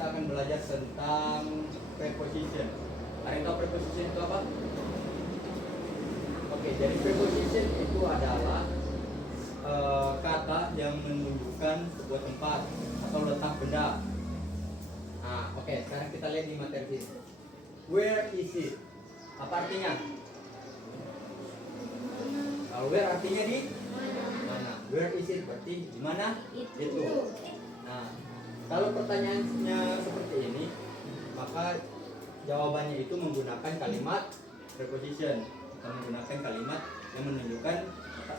kita akan belajar tentang preposition. Ada yang tahu preposition itu apa? Oke, jadi preposition itu adalah kata yang menunjukkan sebuah tempat atau letak benda. Nah, oke, sekarang kita lihat di materi ini. Where is it? Apa artinya? Kalau where artinya di mana? Where is it berarti di mana? Itu. Nah, kalau pertanyaannya seperti ini, maka jawabannya itu menggunakan kalimat preposition atau menggunakan kalimat yang menunjukkan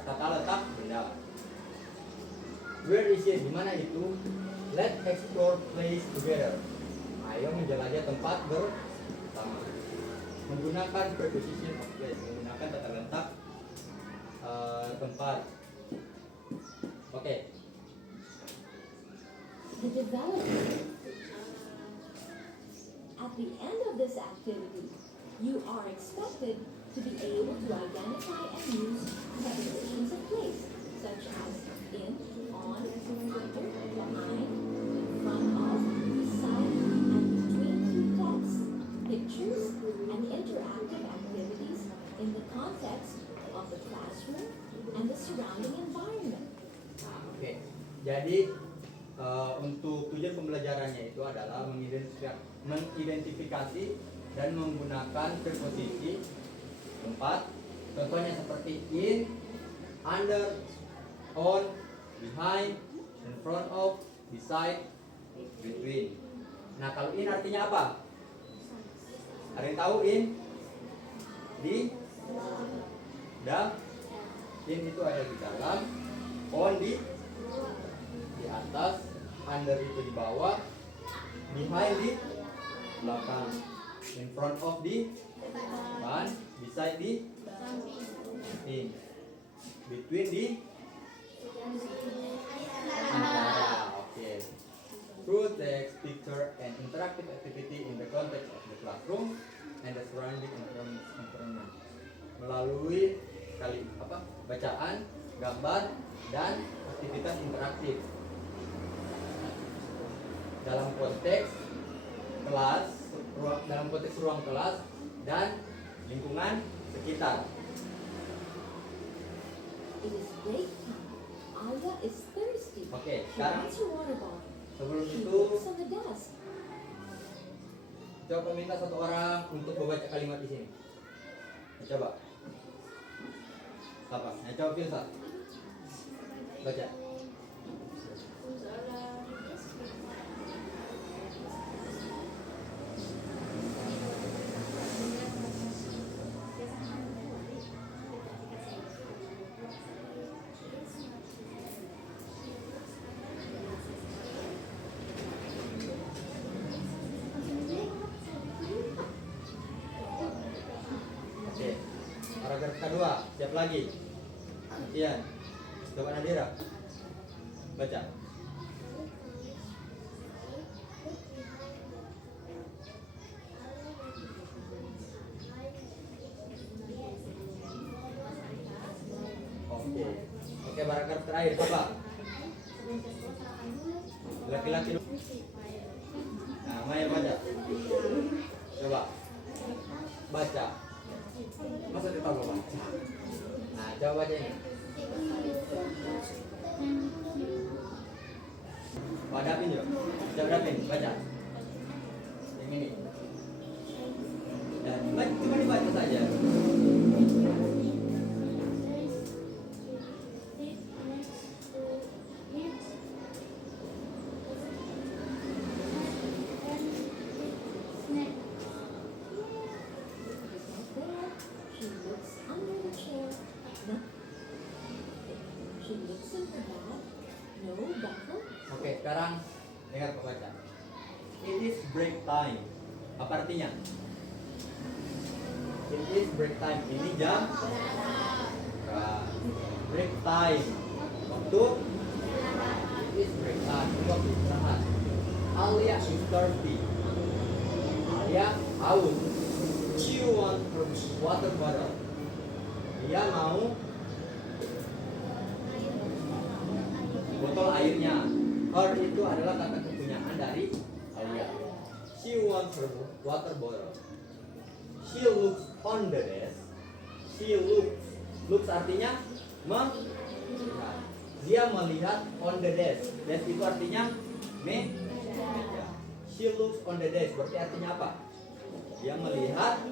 tata letak benda. Where is it? Di mana itu? Let's explore place together. Ayo menjelajah tempat bersama. Menggunakan preposition of place, menggunakan tata letak tempat. Oke. The development. At the end of this activity, you are expected to be able to identify and use prepositions of place, such as in, on, under, behind, in front of, beside, and between two texts, pictures, and interactive activities in the context of the classroom and the surrounding environment. Nah, oke. Jadi untuk tujuan pembelajarannya itu adalah mengidentifikasi dan menggunakan preposisi tempat. Contohnya seperti in, under, on, behind, in front of, beside, between. Nah, kalau in artinya apa? Ada yang tahu in? Di? In itu ada di dalam, on di atas, under itu di bawah, behind di belakang, in front of di depan, beside di samping, between di antara. Oke. Through text, picture, and interactive activity in the context of the classroom and the surrounding environment. Melalui bacaan, gambar, dan aktivitas interaktif dalam konteks kelas, dalam konteks ruang kelas dan lingkungan sekitar. It is break time. Aya is thirsty. Oke, She sekarang wants her water bottle. sebelum She itu looks on the desk. coba minta satu orang untuk membaca kalimat di sini. Coba. Apa? Coba Filsa. Baca. Oke. Paragraf kedua, siap lagi. Iya. Coba Nadira. Baca. Oke. Oke, paragraf terakhir coba. Laki-laki dulu. Nah, Maya baca. Coba. Baca. Masa kita mau baca? Nah, coba baca ini. Hadapin yuk. Coba hadapin, baca. Yang ini. Dan cuma dibaca saja. She looks under the chair. No. She looks in her bag. No buckle. Oke, sekarang dengar pembaca. It is break time. Apa artinya? It is break time. Ini jam break time. Waktu it is break time. Ini waktu istirahat. Alia is thirsty. Alia haus. She wants her water bottle. Dia mau botol airnya. Her itu adalah kata kepunyaan dari Alia. She wants her water bottle. She looks on the desk. She looks artinya melihat. Dia melihat on the desk. Desk itu artinya meja. She looks on the desk berarti artinya apa? Dia melihat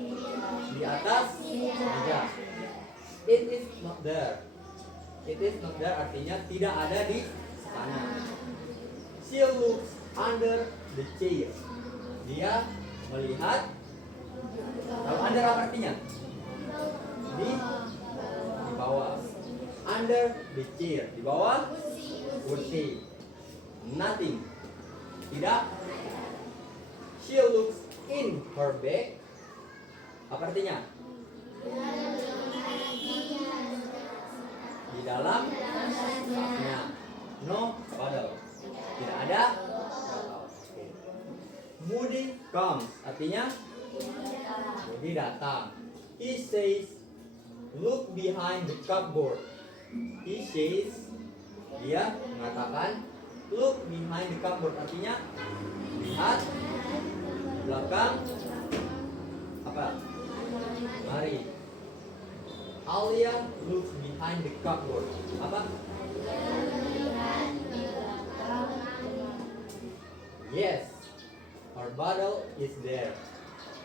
di atas meja. It is not there. It is not there artinya tidak ada di sana. She looks under the chair. Dia melihat. Kalau under apa artinya? Di bawah. Under the chair. Di bawah kursi. Nothing. Tidak. She looks in her bag. Apa artinya? Di dalam tasnya. No bottle. Tidak ada botol. Moody comes. Artinya Moody datang. He says, look behind the cupboard. He says, dia mengatakan, look behind the cupboard. Artinya lihat belakang apa? Mari. Alia looks behind the cupboard. Apa? Yes, her bottle is there.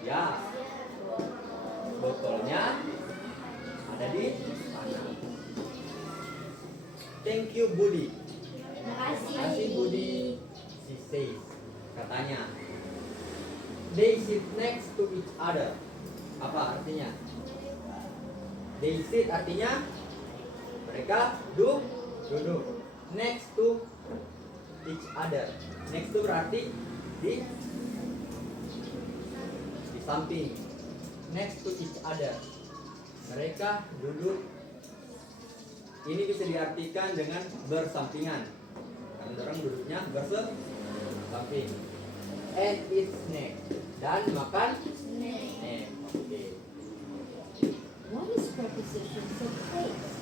Ya, botolnya ada di sana. Thank you, Budi. Terima Kasih, Budi. She says, katanya. They sit next to each other. Apa artinya? They sit artinya mereka duduk. Next to each other. Next to berarti di samping. Next to each other. Mereka duduk. Ini bisa diartikan dengan bersampingan. Karena orang duduknya bersamping. And eat snack. Dan makan snack. Okay. What is prepositions of place?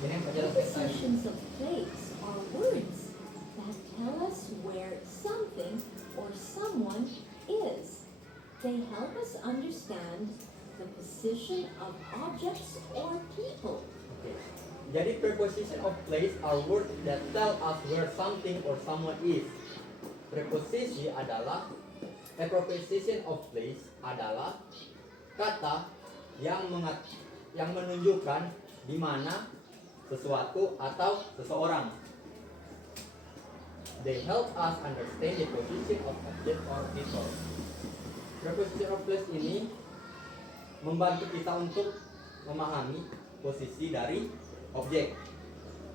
Ini yang pelajaran Prepositions of place are words that tell us where something or someone is. They help us understand the position of objects or people. Okay. Jadi preposition of place are words that tell us where something or someone is. Preposition of place adalah kata yang menunjukkan di mana sesuatu atau seseorang. They help us understand the position of object or people. Preposition of place ini membantu kita untuk memahami posisi dari objek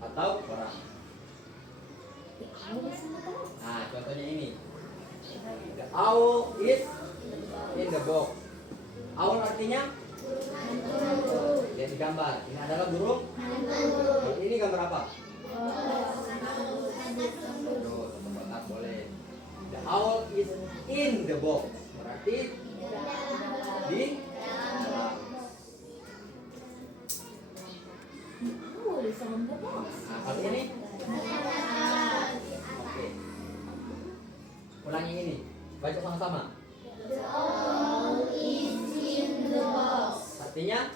atau orang. The owl is in the box. Nah, contohnya ini. The owl is in the box. Owl artinya lihat di gambar. Ini adalah burung. Kalau ini gambar apa? Tuh, kotak boleh. The owl is in the box. Berarti di dalam. The owl is on the box. Nah, kalau ini oke. Ulangi ini. Baca sama-sama. The owl is in the box. Artinya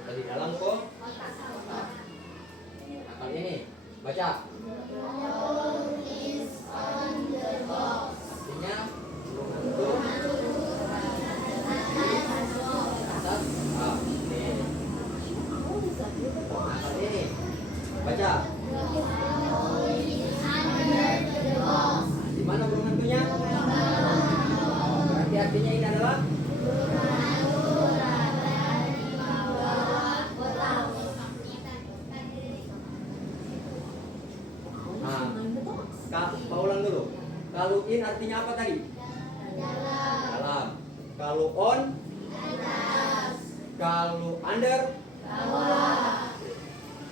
ada di dalam kok. Nah, kali ini baca. Artinya burung hantu atas. Oke. Owl is under the box. Nah, kali ini baca. Di mana burung hantunya? Berarti artinya ini adalah Behind the box. Ulang dulu. Kalau in artinya apa tadi? Dalam. Kalau on? Kalau under?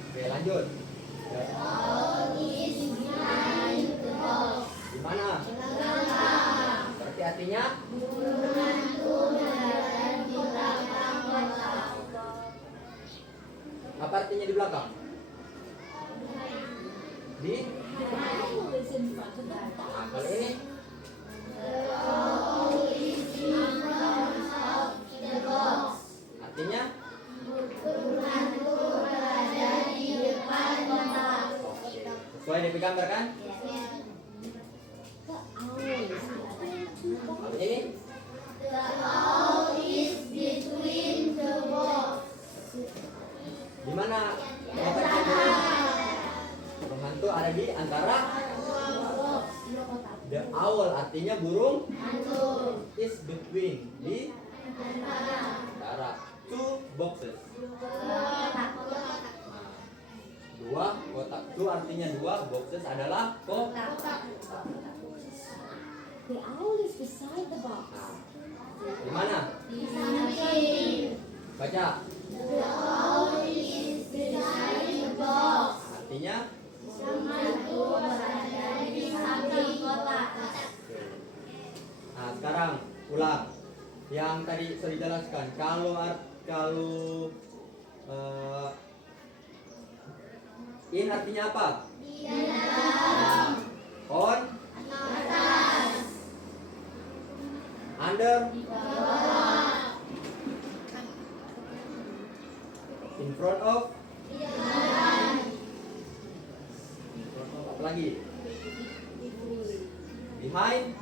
Oke, lanjut. Di mana? Berarti artinya? Apa artinya di belakang? di. The owl is in front of the Nah, box. kalau ini artinya oke, sesuai dengan gambar kan? The owl is between two Kalau boxes. ini di mana letaknya burung hantu ada di antara. The owl artinya burung is between di antara two boxes. Nah, dua kotak. Two artinya dua, boxes adalah kotak. The owl is beside the box. Nah, di mana? Baca. Artinya nah, sekarang ulang yang tadi sudah dijelaskan. Kalau in artinya apa? Nah, on, under, in front of, apa lagi? Behind,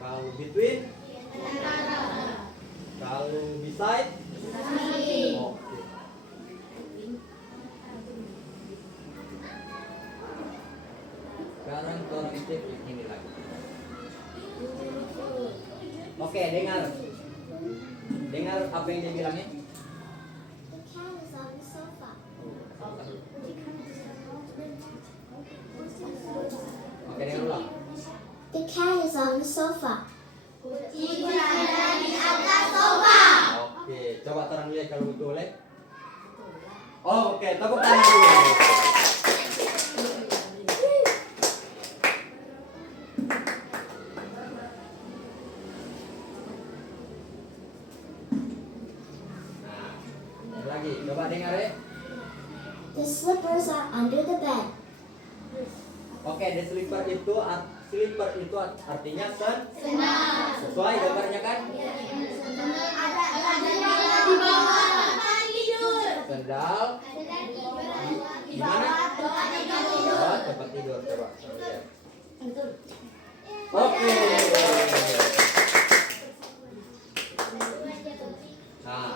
kalau between, kalau beside, oke. Sekarang tolong cek ini lagi. Oke, dengar apa yang dia bilangnya. The cat is on the sofa. Oke, dengar ulang. The cat is on the sofa. Oke, coba terang lihat kalau betul boleh. Oh, oke, tepuk tangan dulu. Nah, lagi, coba dengar ya. The slippers are under the bed. Oke, the slipper itu artinya sesuai gambarnya kan? Sendal di mana? Oh, tempat tidur. Coba lihat. Oke. Nah,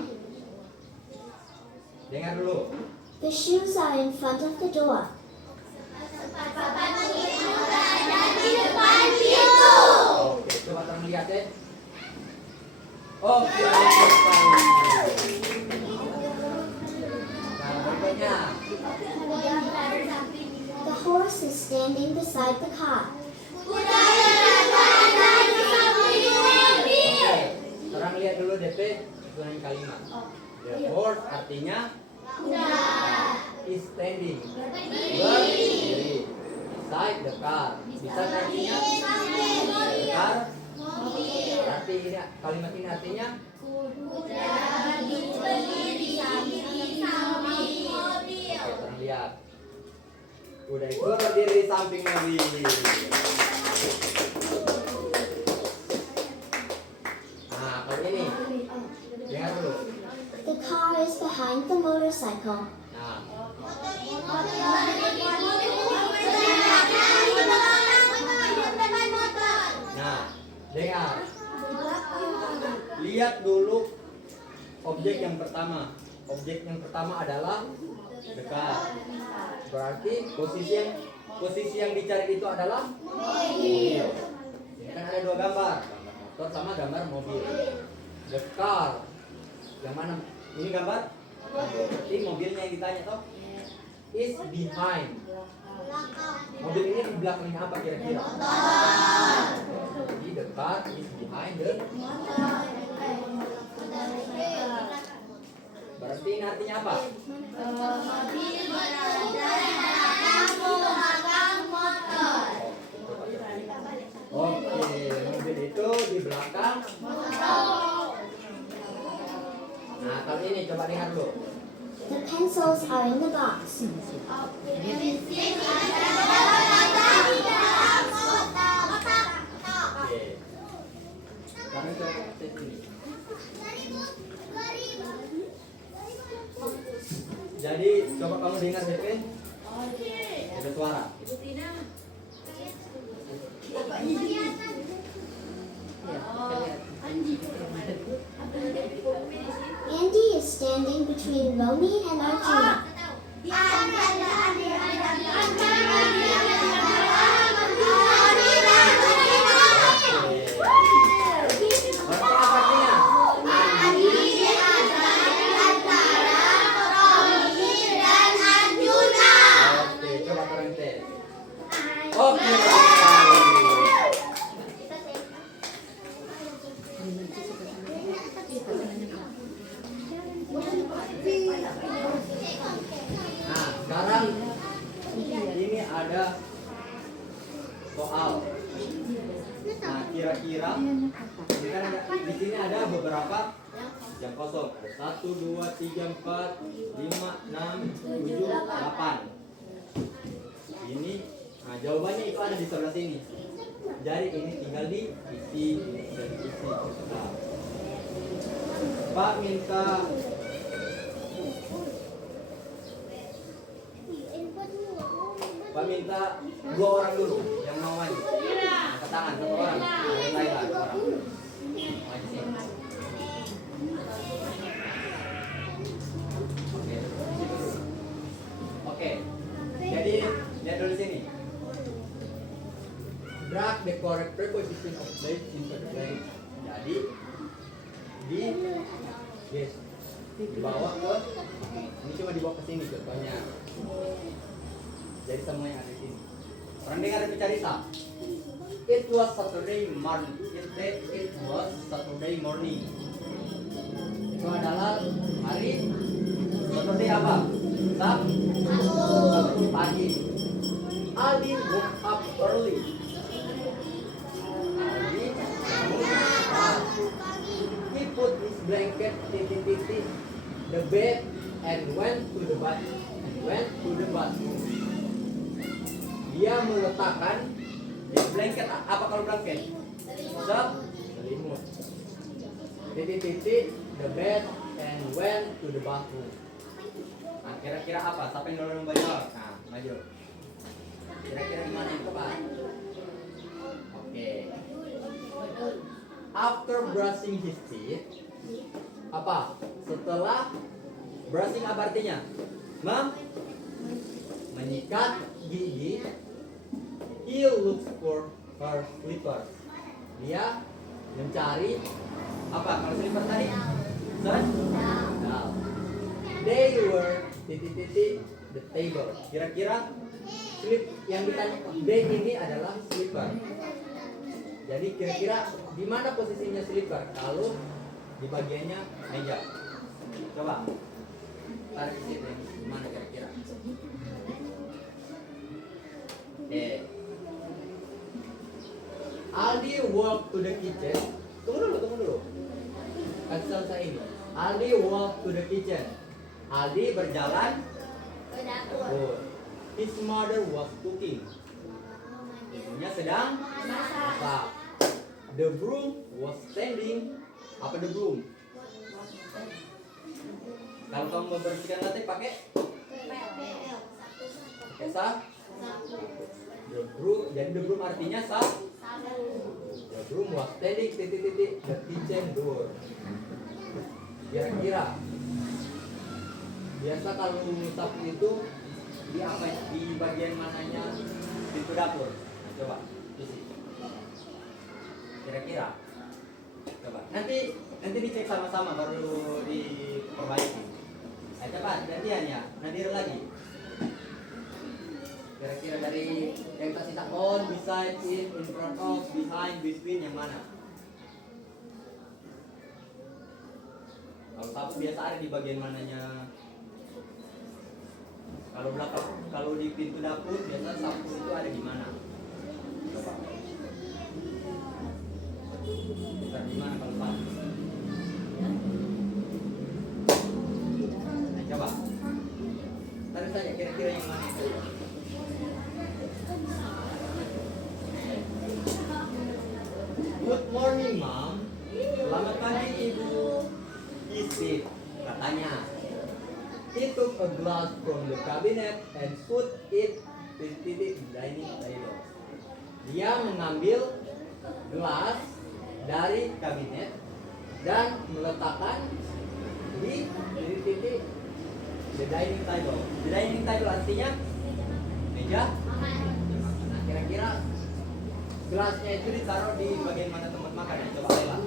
dengar dulu. The shoes are in front of the door. Oke, coba terang lihat ya. Oke. Nah, berikutnya. The horse is standing beside the car. Oke, terang lihat dulu DP susunan kalimat. The horse artinya is standing, berdiri beside the car. Beside artinya car. Berarti ini kalimat ini artinya oke, terang lihat. Udah itu berdiri di samping mobil. Nah, kalau ini dengar dulu. The car is behind the motorcycle. Nah, dengar. Lihat dulu objek yang pertama. Objek yang pertama adalah dekat. Berarti posisi yang dicari itu adalah mobil. Ini kan ada dua gambar, gambar motor sama gambar mobil. The car. Yang mana? Ini gambar? Berarti mobilnya yang ditanya toh? Is behind. Mobil ini di belakangnya apa kira-kira? Jadi the car is behind the. Berarti ini artinya apa? Oke, mobil itu di belakang. Nah, kalau ini coba dengar dulu. The pencils are in the box. Oke. Sekarang coba tes ini. Jadi coba kamu dengar BP. Ada suara. Andy is standing between Romy and Arjuna. Berapa artinya? Oke, coba kalian tes. Oke. Nah, sekarang ini ada soal. Nah, kira-kira ini kan di sini ada beberapa yang kosong. Ada 1, 2, 3, 4, 5, 6, 7, 8. Ini, nah jawabannya itu ada di sebelah sini. Jadi ini tinggal diisi, ini tinggal diisi. Nah, Pak minta dua orang dulu yang mau maju. Angkat tangan satu orang. Yang lain lah, dua orang. Maju sini. Oke. Oke. Jadi lihat dulu sini. Drag the correct preposition of place into the blank. Jadi dibawa ke ini, cuma dibawa ke sini contohnya. Jadi semuanya ada di sini. Orang dengar bercerita. It was Saturday morning. It was Saturday morning. Itu adalah hari Saturday apa? Sabtu pagi. Aldi woke up early. Aldi he put his blanket the bed and went to the bathroom. Dia meletakkan blanket. Apa kalau blanket? Selimut. The bed and went to the bathroom. Nah, kira-kira apa? Siapa yang dulu membaca? Nah, maju. Kira-kira gimana yang tepat? Oke. After brushing his teeth, apa? Setelah brushing apa artinya? Menyikat gigi. He looks for her slippers. Dia mencari apa? Kalau slipper tadi? Sandal. They were the table. Kira-kira slip yang ditanya they ini adalah slipper. Jadi kira-kira di mana posisinya slipper? Kalau di bagiannya meja. Coba tarik di sini. Di mana kira-kira? Aldi walk to the kitchen. Tunggu dulu. Kasih selesai ini. Aldi walk to the kitchen. Aldi berjalan ke dapur. His mother was cooking. Ibunya sedang masak. The broom was standing. Apa the broom? Kalau kamu membersihkan lantai pakai sapu. The broom, jadi the broom artinya sapu. The broom was standing the kitchen door. Kira-kira biasa kalau sapu itu di apa? Di bagian mananya pintu dapur? Nah, coba isi. Kira-kira. Coba. Nanti dicek sama-sama baru diperbaiki. Nah, cepat gantian ya. Nanti lagi. Kira-kira dari yang kasih tak on, beside, in front of, behind, between yang mana? Kalau sapu biasa ada di bagian mananya? Kalau belakang, kalau di pintu dapur biasa sapu itu ada di mana? Coba. Besar di mana kalau sapu? Nah, coba. Anda tanya kira-kira yang mana itu? Good morning, Mom. Selamat pagi, Ibu. Is it? Katanya. He took a glass from the cabinet and put it in the dining table. Dia mengambil gelas dari kabinet dan meletakkan di titik the dining table. The dining table artinya meja. Nah, kira-kira gelasnya itu ditaruh di bagian mana tempat makan ya? Coba Lela.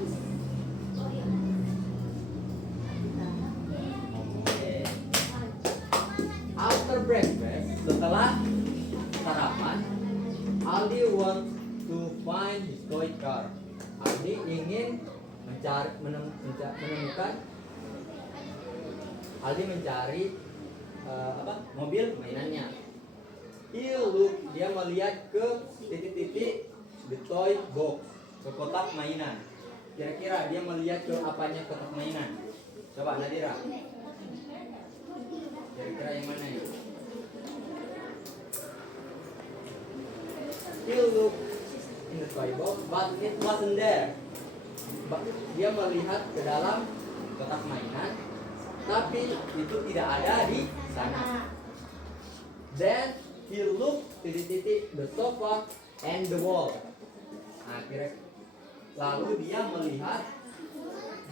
After breakfast, setelah sarapan, Aldi wants to find his toy car. Aldi ingin menemukan. Aldi mencari mobil mainannya. Dia melihat ke titik-titik the toy box, ke kotak mainan. Kira-kira dia melihat ke apanya kotak mainan? Coba Nadira. Kira-kira yang mana ya? He looked in the toy box, but it wasn't there. Dia melihat ke dalam kotak mainan, tapi itu tidak ada di sana. Then he looked titik-titik the sofa and the wall. Nah, lalu dia melihat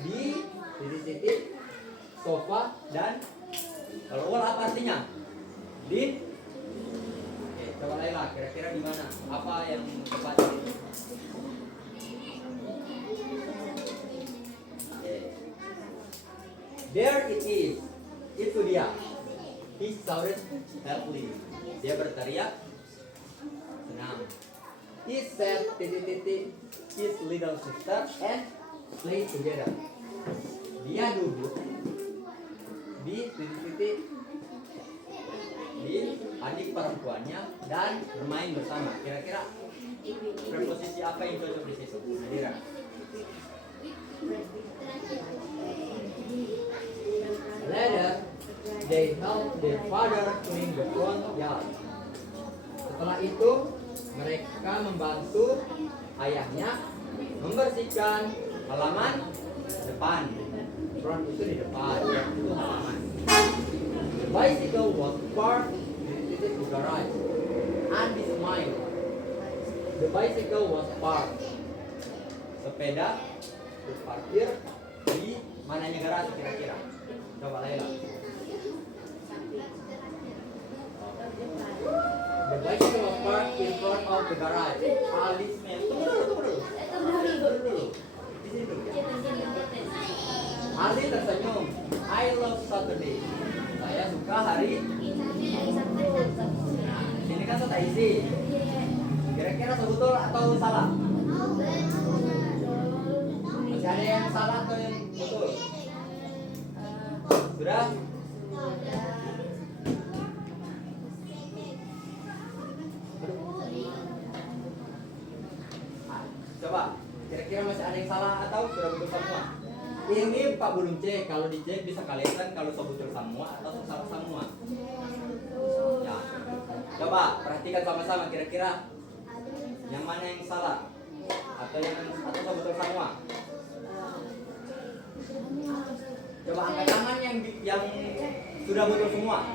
di titik-titik sofa dan kalau wall apa artinya? Di. Oke, coba Laila, kira-kira di mana? Apa yang tepat ini? There it is. Itu dia. He shouted helpfully. Dia berteriak senang. He said titik-titik his little sister and play together. Dia duduk di titik-titik di adik perempuannya dan bermain bersama. Kira-kira preposisi apa yang cocok di situ? Nadira. Later, they helped their father clean the front yard. Setelah itu, mereka membantu ayahnya membersihkan halaman depan. Front itu di depan, yard itu halaman. The bicycle was parked in the garage. Andy smiled. The bicycle was parked. Sepeda diparkir di mananya garasi kira-kira? Coba Laila. The bicycle was parked in front of the garage. Aldi smiled. Tunggu dulu. Di situ. Aldi tersenyum. I love Saturday. Saya suka hari. Nah, ini kan kata isi. Kira-kira betul atau salah? Masih ada yang salah atau yang betul? Sudah? Coba, kira-kira masih ada yang salah atau sudah betul semua? Ini Pak belum cek, kalau dicek bisa kalian kalau betul semua atau salah semua. Ya. Coba perhatikan sama-sama kira-kira yang mana yang salah atau betul semua. Coba angkat tangan yang sudah betul semua.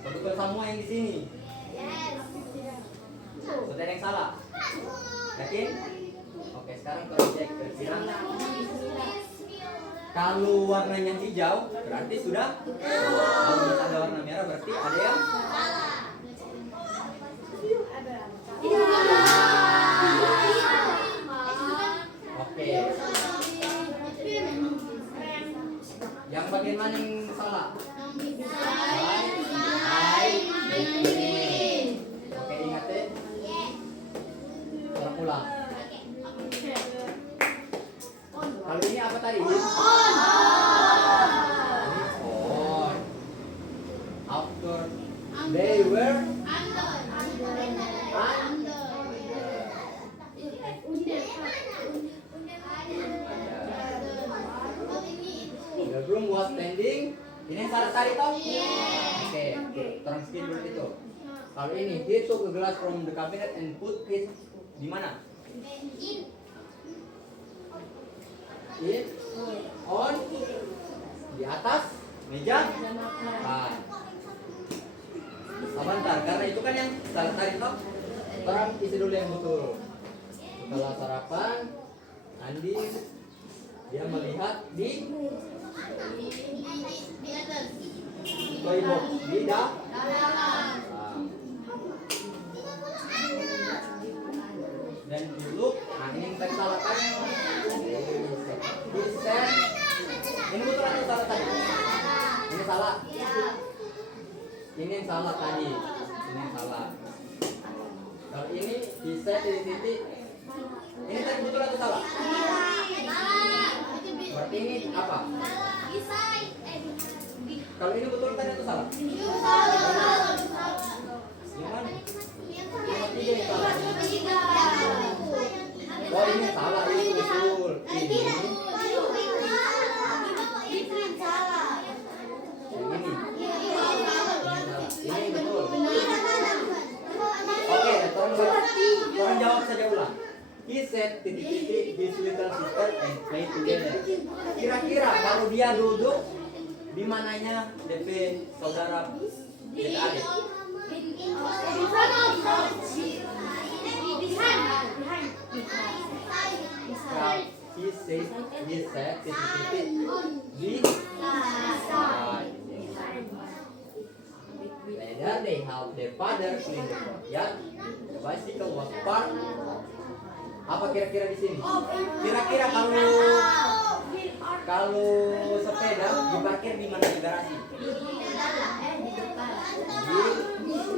Betul semua yang di sini. Sudah ada yang salah. Yakin? Oke, sekarang kalau cek kira-kira kalau warnanya hijau berarti sudah. Kalau ada warna merah berarti ada yang oke. Yang bagian mana yang salah? Oke, ingat ya. Ulang. Kalau ini apa tadi? On. After they were was standing. Ini yang salah tadi toh? Oke, terang skin dulu itu. Kalau ini, he took a glass from the cabinet and put it di mana? In, on, di atas meja. Nah, sebentar, karena itu kan yang salah tadi toh. Sekarang isi dulu yang betul. Setelah sarapan, Andi dia melihat di toy box di dalam. Dan dulu, nah ini yang tadi salah kan? Ini betul atau salah tadi? Ini salah. Ini yang salah tadi. Ini yang salah. Kalau ini bisa titik. Ini tadi betul atau salah? Berarti ini apa? Kalau ini betul tadi atau salah? Yang mana? Yang tiga yang salah. Oh ini salah, ini betul. Ini. Ini betul. Oke, tolong jawab saja ulang. He said titik-titik his little sister and play together. Kira-kira kalau dia duduk di mananya DP saudara kita adik? He said titik-titik di later they helped their father clean the courtyard. The bicycle was parked. Apa kira-kira di sini? Kira-kira kalau sepeda diparkir di mana di garasi?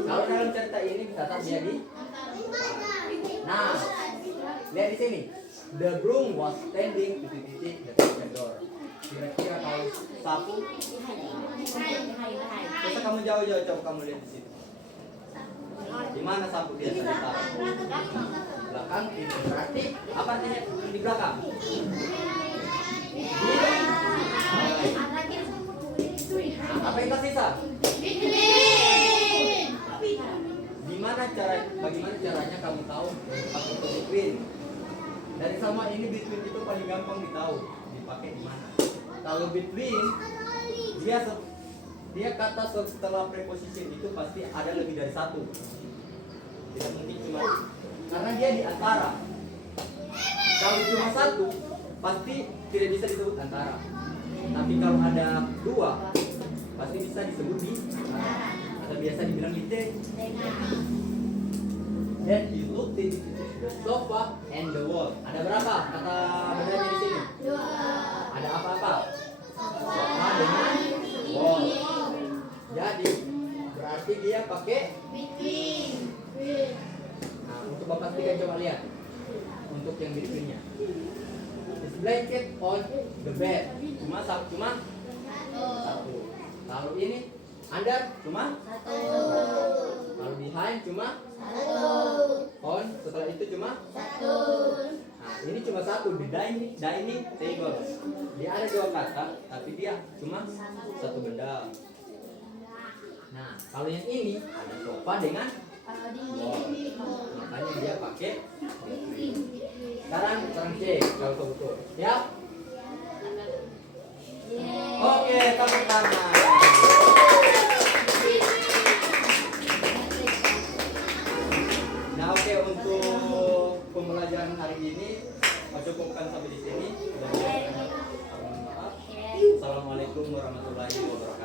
Kalau dalam cerita ini bisa terjadi. Nah, lihat di sini. The broom was standing di titik the kitchen door. Kira-kira kalau sapu? Bisa kamu jauh-jauh, coba kamu lihat di situ. Di mana sapu biasa ditaruh? Belakang, itu berarti apa artinya di belakang? Apa yang tersisa? Bagaimana caranya kamu tahu pakai itu between? Dari sama ini between itu paling gampang ditahu dipakai di mana. Kalau between dia kata setelah preposition itu pasti ada lebih dari satu. Tidak mungkin cuma karena dia di antara. Kalau cuma satu pasti tidak bisa disebut antara. Tapi kalau ada dua pasti bisa disebut di antara. Atau biasa dibilang di tengah. Then he looked into the sofa and the wall. Ada berapa kata bedanya di sini? Ada apa-apa? Sofa dengan wall. Jadi berarti dia pakai between. Nah, untuk bapak tiga coba lihat. Untuk yang betweennya. This blanket on the bed. Cuma satu. Kalau ini under cuma satu. Kalau behind cuma satu. On setelah itu cuma satu. Nah, ini cuma satu di dining table. Dia ada dua kata, tapi dia cuma satu benda. Nah, kalau yang ini ada sofa dengan wall. Makanya dia pakai between. Sekarang cek kalau betul. Siap? Oke, tepuk tangan. Nah, oke, untuk pembelajaran hari ini cukupkan sampai di sini. Assalamualaikum warahmatullahi wabarakatuh.